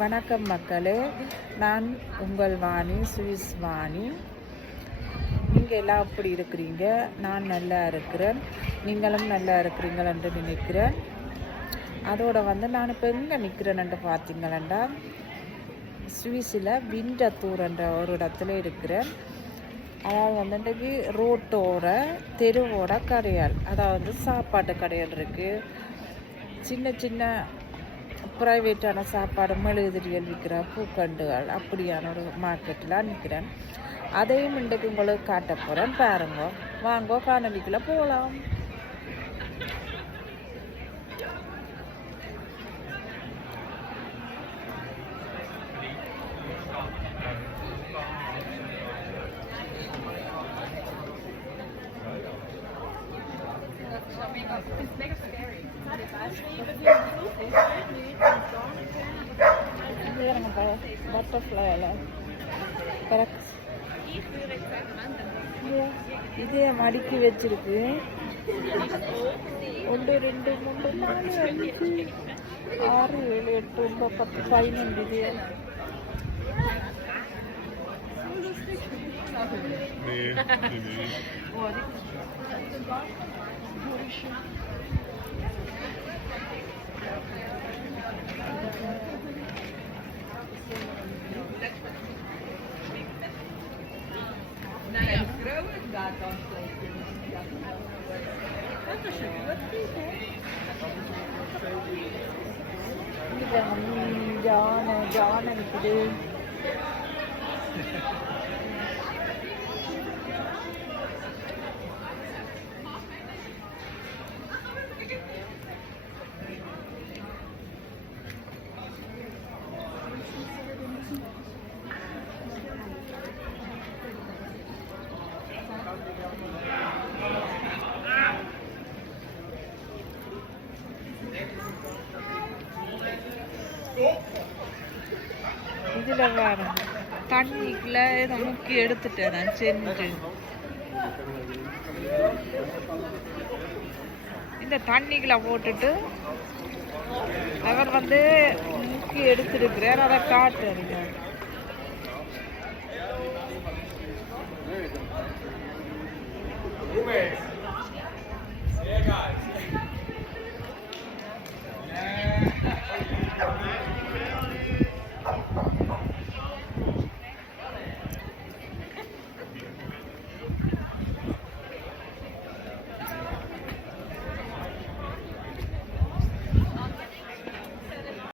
வணக்கம் மக்களே, நான் உங்கள் வாணி, சுவிஸ் வாணி. நீங்கள் எல்லாம் எப்படி இருக்கிறீங்க? நான் நல்லா இருக்கிறேன், நீங்களும் நல்லா இருக்கிறீங்கள் என்று நினைக்கிறேன். அதோடு நான் இப்போ எங்கே நிற்கிறேன்னு பார்த்தீங்களா, சுவிஸில் விண்டத்தூர் என்ற ஒரு இடத்துல இருக்கிறேன். அதாவது இன்றைக்கு ரோட்டோட தெருவோட கடையால், அதாவது சாப்பாட்டு கடையால் இருக்குது. சின்ன சின்ன ப்ரைவேட்டான சாப்பாடு, மெழுகுதிரிகள் விற்கிற பூக்கண்டுகள் அப்படியான ஒரு மார்க்கெட்டில் நிற்கிறேன். அதையும் இன்றைக்கு உங்களுக்கு காட்ட போகிறேன், பாருங்க. வாங்கோ, காணொலிக்குள்ள போகலாம். பட்டர்ஃப்ளை இதே மடிக்கி வச்சிருக்கு. 1 2 3 4 5 6 7 8 9 10 15 இது. ஜான இருக்குது. இதுல வேற தண்ணிக்குள்ள முக்கி எடுத்துட்டேன் நான் செஞ்சு. இந்த தண்ணிக்குள்ள போட்டுட்டு அவர் முக்கி எடுத்துருக்கிறார். அதை காட்டுறீங்க.